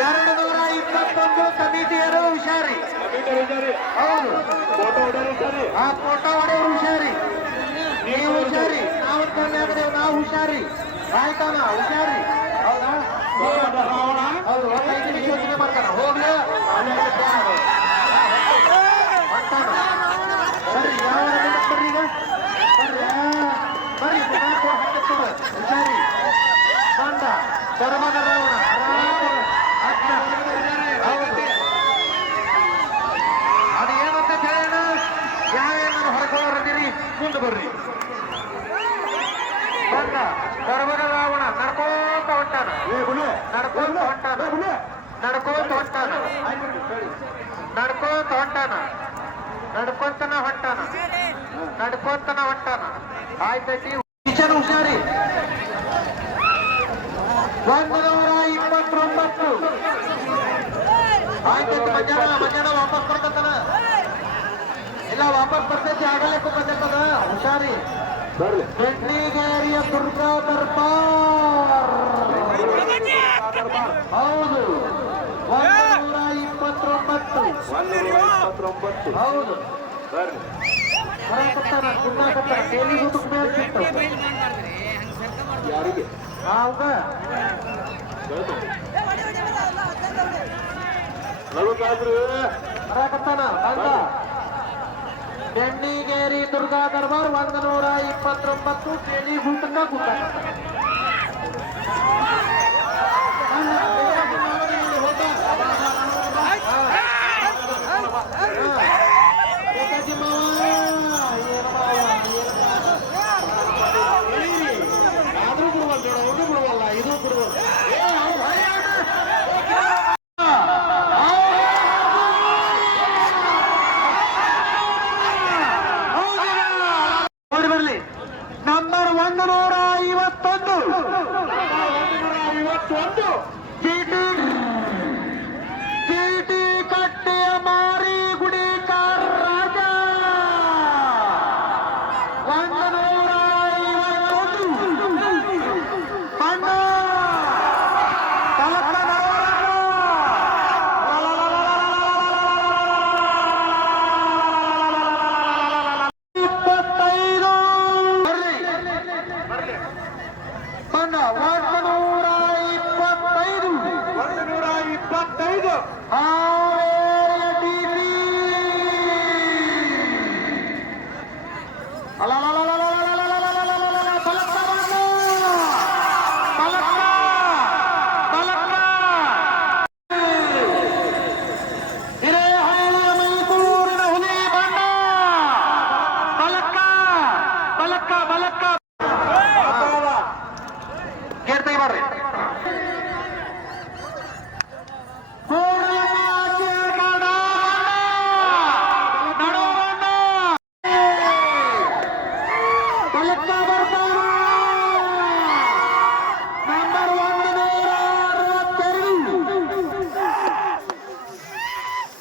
ಎರಡು ನೂರ ಇಪ್ಪತ್ತೊಂದು ಸಮಿತಿಯರು ಹುಷಾರಿ. ಹೌದು. ಆ ಫೋಟೋ ಹೊಡೆಯವರು ಹುಷಾರಿ. ನೀವು ಹುಷಾರಿ. ನಾವು ಕಮ್ಮಿ ನಾವು ಹುಷಾರಿ. ಆಯ್ತಾನ ಹುಷಾರಿ. ಹೌದಾ? ಹೌದು ಹೋಗ್ಲಿ. ಬರ್ರಿ. ಬರ್ರಿ. ಹುಷಾರಿ. ಬಂದ. ಧರ್ಮದ ರಾವಣ. ಮುಂದೆ ಬರ್ರಿ. ಬಂದ. ಗರ್ಭದ ರಾವಣ ನಡ್ಕೋತ ಹೊಂಟಾನ. ನಡ್ಕೋತ ಹೊಂಟಾನ. ನಡ್ಕೋತ ಹೊಂಟಾನ. ನಡ್ಕೋತ ಹೊಂಟಾನ. ನಡ್ಕೊಂತನ ಹೊಂಟಾನ. ನಡ್ಕೊಂತನ ಹೊಂಟಾನ. ಆಯ್ತೈತಿ ಕಿಶನ್ ಹುಷಾರಿ. ಒಂದು ನೂರ ಇಪ್ಪತ್ತೊಂಬತ್ತು ಆಯ್ತೈತಿ ಮಧ್ಯಾಹ್ನ ಮಧ್ಯಾಹ್ನ ವಾಪಸ್ ಬರ್ತತನ. ಇಲ್ಲ ವಾಪಸ್ ಬರ್ತೈತಿ ಆಗಲಕ್ಕೂ ಬಂದಿರ್ತದ ಹುಷಾರಿ. ಬೆಳ್ಳಿಗೇರಿಯ ದುರ್ಗಾ ದರ್ಬಾರ್ ಹೌದು. ಒಂದು ನೂರ ಇಪ್ಪತ್ತೊಂಬತ್ತು ಇಪ್ಪತ್ತೊಂಬತ್ತು ಹೌದು ಡೈಲಿ ಊಟಕ್ಕೆ ಯಾರಿಗೆ? ನಲ್ವತ್ತಾದ್ರೂ. ಬರಾಕತ್ತಾನ ಬಂದ. ಬೆಣ್ಣಿಗೇರಿ ದುರ್ಗಾ ದರ್ಬಾರ್ ಒಂದು ನೂರ ಇಪ್ಪತ್ತೊಂಬತ್ತು ಕೆಜಿ ಊಟಕ್ಕ ಕುಂದಾಕತ್ತಾನ ಮತ್ತು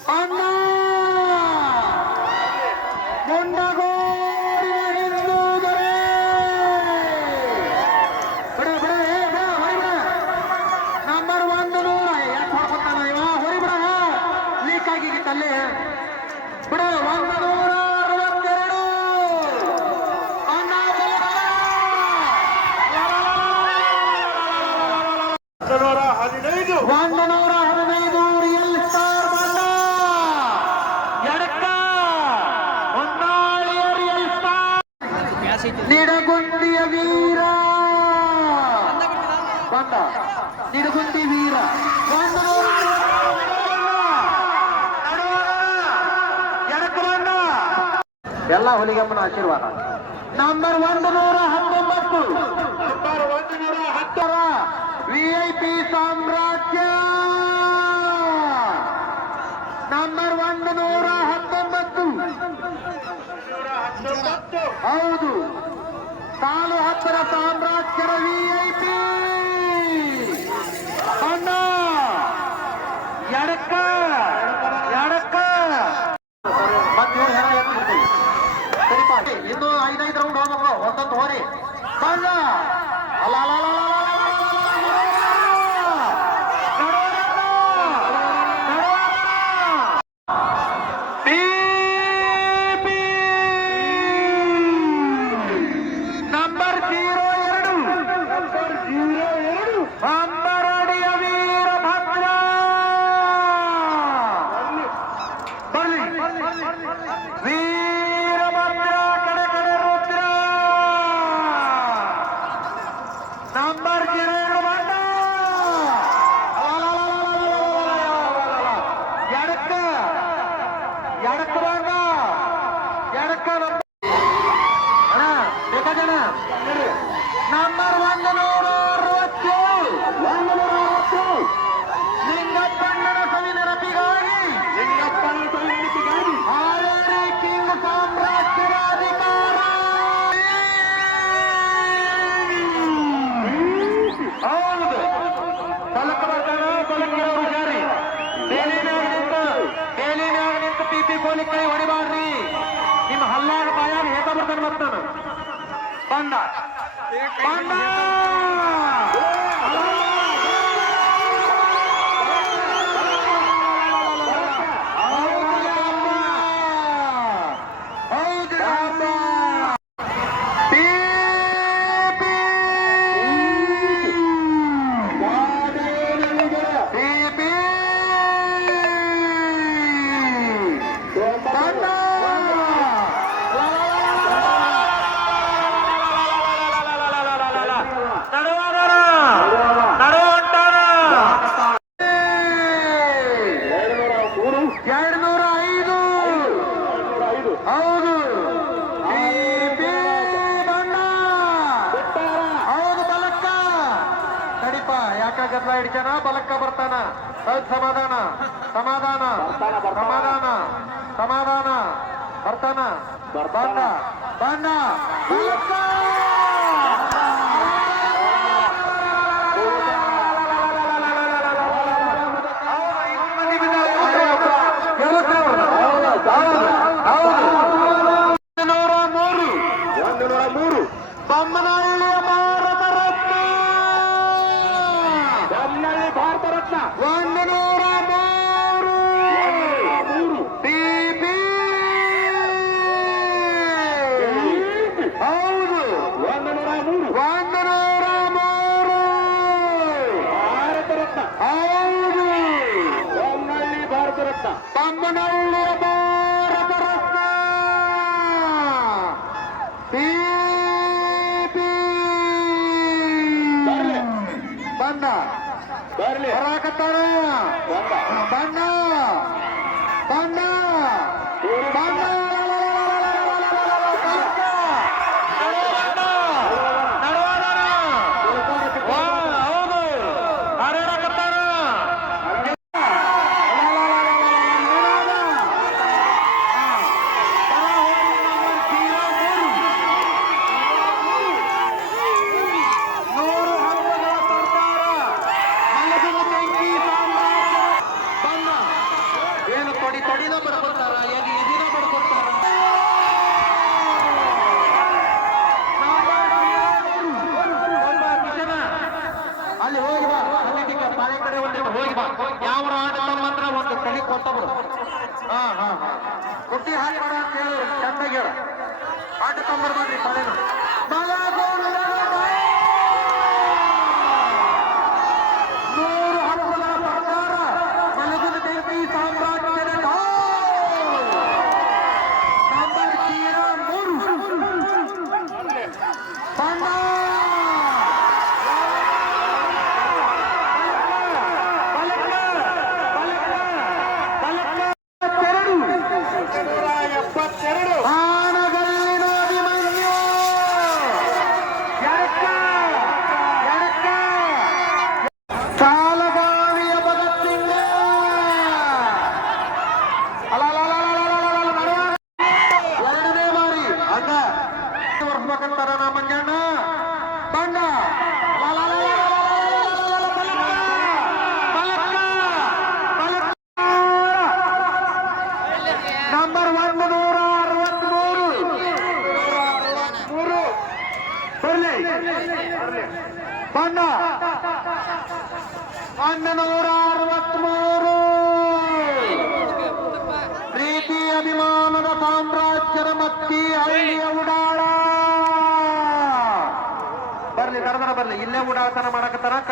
ಅಣ್ಣ! ಮುಂಡಗೋಡಿನ ಹಿಂದೂ ದೊರೆ! ಬಿಡ ಬಿಡ ಏ ಬಿಡ ಹೊರಿ ಬಿಡ. ನಂಬರ್ ಒಂದು ನೂರ. ಯಾಕೆ ಹೊಡ್ಕೊತಾನ ಇವ? ಹೊರಿ ಬಿಡ. ಲೀಕ್ ಆಗಿಗಿತ್ತು ಅಲ್ಲಿ ಬಿಡ ಒಂದು ನೂರ ಅರವತ್ತೆರಡು. ಅಣ್ಣ ಒಂದು ನೂರ ಹದಿನೈದು. ಒಂದು ನೂರ ಎಲ್ಲ ಹುಲಿಗಮ್ಮನ ಆಶೀರ್ವಾದ. ನಂಬರ್ ಒಂದು ನೂರ ಹತ್ತೊಂಬತ್ತು. ನಂಬರ್ ಒಂದು ನೂರ ಹತ್ತು ಹತ್ತರ ವಿಐಪಿ ಸಾಮ್ರಾಜ್ಯ. ನಂಬರ್ ಒಂದು ನೂರ ಹತ್ತೊಂಬತ್ತು. ಹೌದು. ಸಾಲು ಹತ್ತರ ಸಾಮ್ರಾಜ್ಯರ ವಿಐಪಿ वीर బండా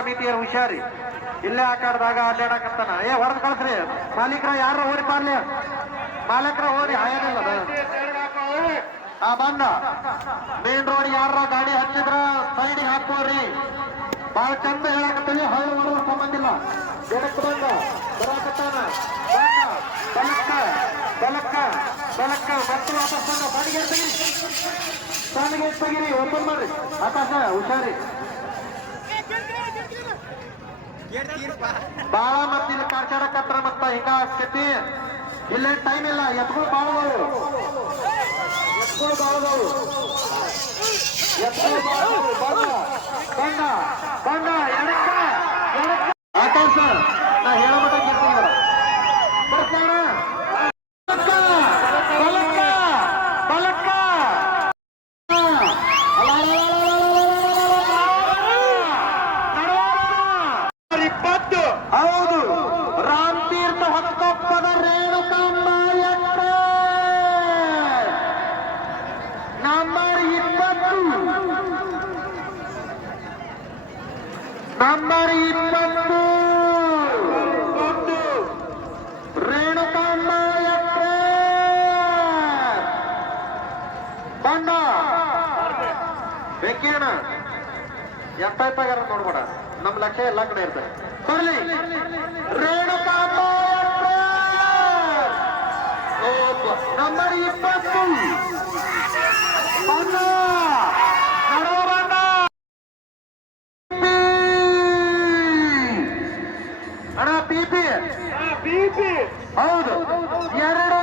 ಸಮಿತಿಯವ್ರು ಹುಷಾರಿ. ಇಲ್ಲೇ ಆಟಾಡ್ದಾಗ ಅಡ್ಡಾಡಕತ್ತಾನ. ಏ ಹೊಡೆದ್ ಕಳಿಸ್ರಿ. ಮಾಲೀಕರ ಯಾರ ಓಡಿ ಪಾರ್ಲಿ ಮಾಲೀಕರ ಓಡಿ, ಹಾಯನಿಲ್ಲ ಆ ಬಂದ ಮೇನ್ ರೋಡ್ ಯಾರ ಗಾಡಿ ಹಚ್ಚಿದ್ರ ಸೈಡಿಗೆ ಹಾಕೋರಿ ಬಹಳ ಚಂದ ಹೇಳಕತ್ತೀವಿ ಹಳ್ಳಿ ಮಾಡುವ ಸಂಬಂಧ ಇಲ್ಲ ಬೆಳಕ್ ಬಂದ. ಬರಾಕತ್ತಾನ. ಬಂದ. ಬೆಳಕ್ಕ. ಬೆಳಕ್ಕ. ಬೆಳಕ್ಕ. ಮತ್ತೆ ವಾಪಸ್ ಬಂದ. ಬಾಡಿಗೆ ತೆಗಿರಿ ಸಣ್ಣಗೆ ತೆಗಿರಿ ಓಪನ್ ಮಾಡ್ರಿ. ಆಕಾಶ, ಹುಷಾರಿ. ಬಾಳ ಮತ್ತಿನ ಇಲ್ಲಿ ಕಾರ್ಚಾಡಕತ್ರ ಮತ್ತ ಹಿಂಗ ಆಗ್ತೈತಿ. ಇಲ್ಲೇ ಟೈಮ್ ಇಲ್ಲ ಎತ್ಗಳು ಬಾಳದವು. ಎತ್ಗಳು ಬಾಳದವು. ಎತ್ಗಳು ಬಾಳದವು. ಬಣ್ಣ ಬಣ್ಣ ಬಂದ ಎಡಕ್ಕ ಸಂಕೀರ್ಣ ಎಂತ ಇತ್ತಾಗಾರ ನೋಡ್ಬೇಡ. ನಮ್ ಲಕ್ಷ್ಯ ಎಲ್ಲಾ ಕಡೆ ಇರ್ತದೆ ಕೊಡ್ಲಿ. ರೇಣುಕಾಂಬ ನಂಬರ್ ಇಪ್ಪತ್ತು. ಅಣ್ಣ ಪಿಪಿ ಹೌದು. ಎರಡು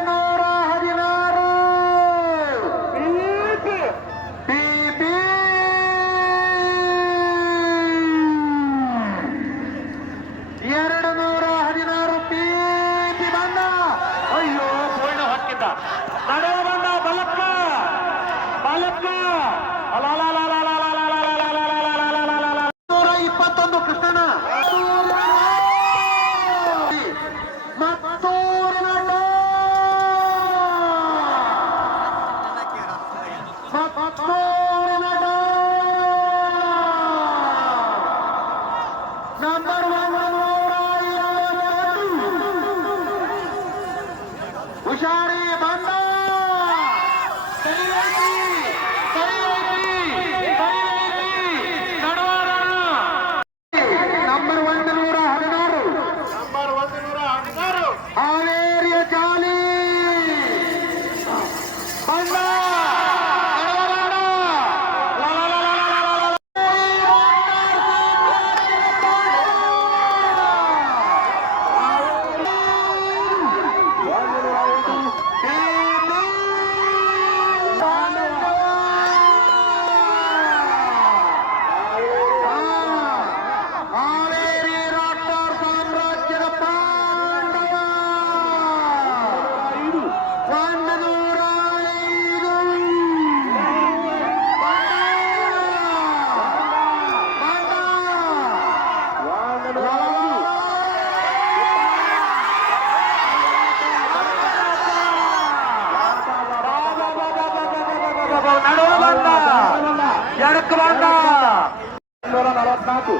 నడవబండ ఎడకబండ నలభై నాలుగు.